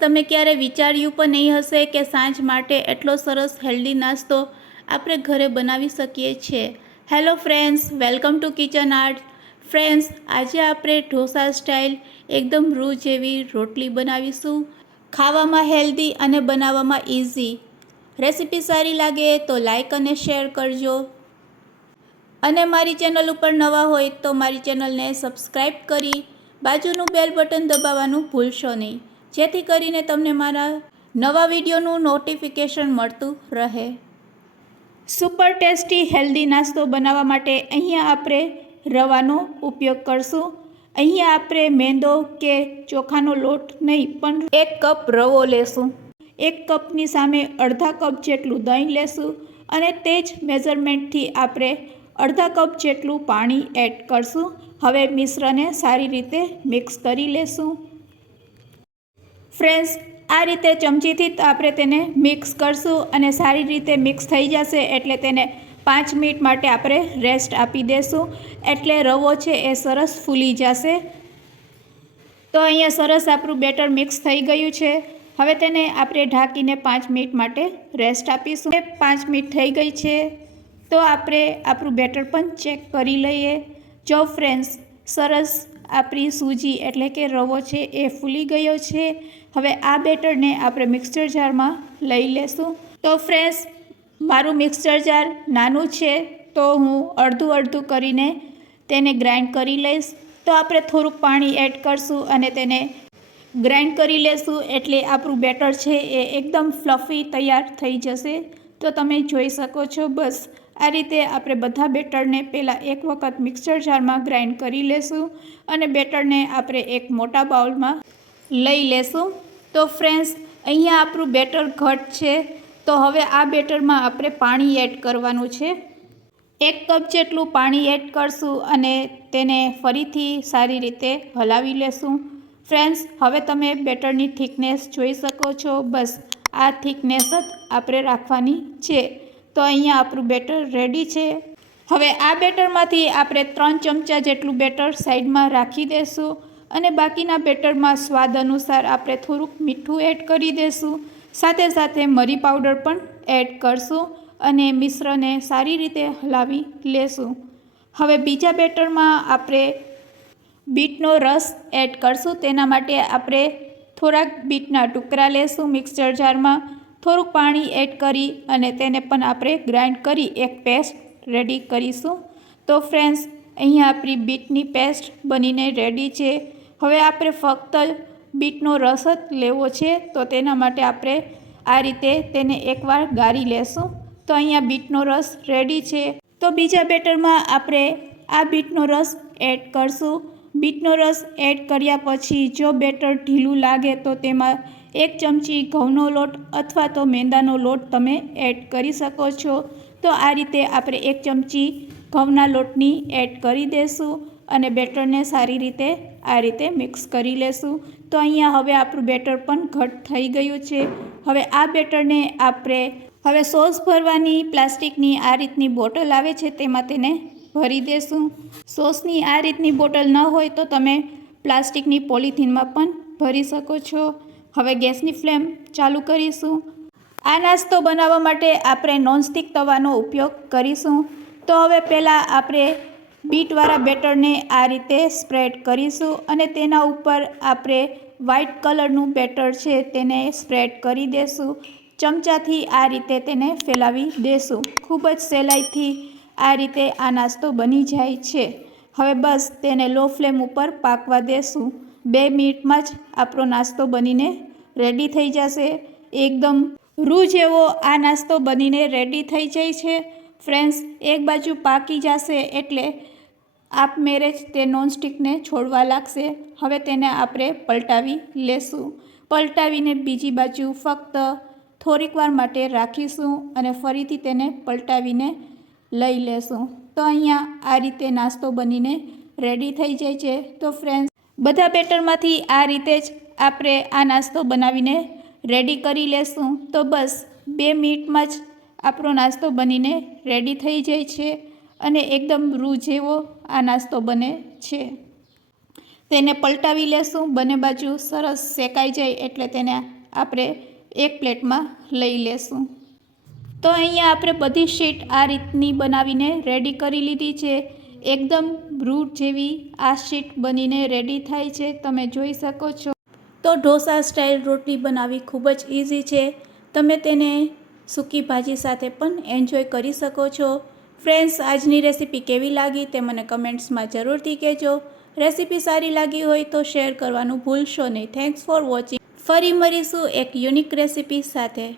તમે ક્યારે વિચાર્યું પણ નહીં હશે કે સાંજ માટે એટલો સરસ હેલ્ધી નાસ્તો આપણે ઘરે બનાવી શકીએ છીએ. Hello friends welcome to kitchen art friends આજે આપણે ઢોસા સ્ટાઇલ એકદમ રૂ જેવી રોટલી બનાવીશું. ખાવામાં હેલ્ધી અને બનાવવામાં ઇઝી રેસિપી સારી લાગે તો લાઇક અને શેર કરજો. અને મારી ચેનલ ઉપર નવા હોય તો મારી ચેનલને સબસ્ક્રાઈબ કરી બાજુનું બેલ બટન દબાવવાનું ભૂલશો નહીં. જેથી કરીને તમને મારા નવા વિડીયોનું નોટિફિકેશન મળતું રહે. સુપર ટેસ્ટી હેલ્ધી નાસ્તો બનાવવા માટે અહીંયા આપણે રવાનો ઉપયોગ કરશું. અહીંયા આપણે મેંદો કે ચોખાનો લોટ નહીં પણ એક કપ રવો લેશું. એક કપની સામે અડધા કપ જેટલું દહીં લેશું અને તે જ મેઝરમેન્ટથી આપણે અડધા કપ જેટલું પાણી એડ કરશું. હવે મિશ્રને સારી રીતે મિક્સ કરી લેશું. ફ્રેન્ડ્સ, આ રીતે ચમચીથી આપણે તેને મિક્સ કરશું અને સારી રીતે મિક્સ થઈ જશે એટલે તેને પાંચ મિનિટ માટે આપણે રેસ્ટ આપી દેશું. એટલે રવો છે એ સરસ ફૂલી જશે. તો અહીંયા સરસ આપણું બેટર મિક્સ થઈ ગયું છે. હવે તેને આપણે ઢાંકીને પાંચ મિનિટ માટે રેસ્ટ આપીશું. પાંચ મિનિટ થઈ ગઈ છે. તો આપણે આપણું બેટર પણ ચેક કરી લઈએ. જો ફ્રેન્ડ્સ, સરસ આપણી સૂજી એટલે કે રવો છે એ ફૂલી ગયો છે. હવે આ બેટરને આપણે મિક્સચર જારમાં લઈ લેશું. તો ફ્રેન્ડ્સ મારું મિક્સચર જાર નાનું છે તો હું અડધું અડધું કરીને તેને ગ્રાઇન્ડ કરી લઈશ. તો આપણે થોડુંક પાણી એડ કરશું અને તેને ગ્રાઇન્ડ કરી લેશું એટલે આપણું બેટર છે એ એકદમ ફ્લફી તૈયાર થઈ જશે. તો તમે જોઈ શકો છો, બસ આ રીતે આપણે બધા બેટરને પહેલાં એક વખત મિક્સર જારમાં ગ્રાઇન્ડ કરી લેશું અને બેટરને આપણે એક મોટા બાઉલમાં લઈ લેશું. તો ફ્રેન્ડ્સ, અહીંયા આપણું બેટર ઘટ છે. તો હવે આ બેટરમાં આપણે પાણી એડ કરવાનું છે. એક કપ જેટલું પાણી એડ કરશું અને તેને ફરીથી સારી રીતે હલાવી લેશું. ફ્રેન્ડ્સ, હવે તમે બેટરની થિકનેસ જોઈ શકો છો. બસ, આ થિકનેસ જ આપણે રાખવાની છે. તો અહીંયા આપણું બેટર રેડી છે. હવે આ બેટરમાંથી આપણે ત્રણ ચમચા જેટલું બેટર સાઈડમાં રાખી દઈશું અને બાકીના બેટરમાં સ્વાદ અનુસાર આપણે થોડુંક મીઠું એડ કરી દઈશું સાથે સાથે મરી પાવડર પણ એડ કરશું અને મિશ્રને સારી રીતે હલાવી લેશું. હવે બીજા બેટરમાં આપણે બીટનો રસ એડ કરશું. તેના માટે આપણે થોડાક બીટના ટુકડા લેશું મિક્સચર જારમાં. થોડુંક પાણી એડ કરી અને તેને પણ આપણે ગ્રાઇન્ડ કરી એક પેસ્ટ રેડી કરીશું. તો ફ્રેન્ડ્સ અહીંયા આપણી બીટની પેસ્ટ બનીને રેડી છે. હવે આપણે ફક્ત બીટનો રસ જ લેવો છે, તો તેના માટે આપણે આ રીતે તેને એકવાર ગાળી લેશું. તો અહીંયા બીટનો રસ રેડી છે. તો બીજા બેટરમાં આપણે આ બીટનો રસ એડ કરશું. બીટનો રસ એડ કર્યા પછી જો બેટર ઢીલું લાગે તો તેમાં એક ચમચી ઘઉંનો લોટ અથવા તો મેંદાનો લોટ તમે એડ કરી શકો છો. તો આ રીતે આપણે એક ચમચી ઘઉંના લોટની એડ કરી દેશું અને બેટરને સારી રીતે આ રીતે મિક્સ કરી લેશું. તો અહીંયા હવે આપણું બેટર પણ ઘટ થઈ ગયું છે. હવે આ બેટરને આપણે હવે સોસ ભરવાની પ્લાસ્ટિકની આ રીતની બોટલ આવે છે તેમાં તેને ભરી દેશું. સોસની આ રીતની બોટલ ન હોય તો તમે પ્લાસ્ટિકની પોલિથીનમાં પણ ભરી શકો છો. હવે ગેસની ફ્લેમ ચાલુ કરીશું. આ નાસ્તો બનાવવા માટે આપણે નોનસ્ટિક તવાનો ઉપયોગ કરીશું. તો હવે પહેલાં આપણે બીટવાળા બેટરને આ રીતે સ્પ્રેડ કરીશું અને તેના ઉપર આપણે વ્હાઇટ કલરનું બેટર છે તેને સ્પ્રેડ કરી દેશું. ચમચાથી આ રીતે તેને ફેલાવી દેશું. ખૂબ જ સહેલાઈથી આ રીતે આ નાસ્તો બની જાય છે. હવે બસ તેને લો ફ્લેમ ઉપર પાકવા દેશું. બે મિનિટમાં જ આપણો નાસ્તો બનીને રેડી થઈ જશે. એકદમ રૂ જેવો આ નાસ્તો બનીને રેડી થઈ જાય છે. ફ્રેન્ડ્સ એક બાજુ પાકી જશે એટલે આપમેળે જ તે નોનસ્ટિકને છોડવા લાગશે. હવે તેને આપણે પલટાવી લેશું. પલટાવીને બીજી બાજુ ફક્ત થોડીક વાર માટે રાખીશું અને ફરીથી તેને પલટાવીને લઈ લેશું. તો અહીંયા આ રીતે નાસ્તો બનીને રેડી થઈ જાય છે. તો ફ્રેન્ડ્સ બધા બેટરમાંથી આ રીતે જ આપણે આ નાસ્તો બનાવીને રેડી કરી લેશું. તો બસ, બે મિનિટમાં જ આપણો નાસ્તો બનીને રેડી થઈ જાય છે અને એકદમ રૂ જેવો આ નાસ્તો બને છે. તેને પલટાવી લેશું. બંને બાજુ સરસ શેકાઈ જાય એટલે તેને આપણે એક પ્લેટમાં લઈ લેશું. તો અહીંયા આપણે બધી શીટ આ રીતની બનાવીને રેડી કરી લીધી છે. એકદમ રૂટ જેવી આ શીટ બનીને રેડી થાય છે. તમે જોઈ શકો છો. તો ઢોસા સ્ટાઇલ રોટલી બનાવવી ખૂબ જ ઇઝી છે. તમે તેને સૂકી ભાજી સાથે પણ એન્જોય કરી શકો છો. ફ્રેન્ડ્સ આજની રેસીપી કેવી લાગી તે મને કમેન્ટ્સમાં જરૂરથી કહેજો. રેસીપી સારી લાગી હોય તો શેર કરવાનું ભૂલશો નહીં. થેન્ક્સ ફોર વોચિંગ ફરી મળીશું એક યુનિક રેસીપી સાથે.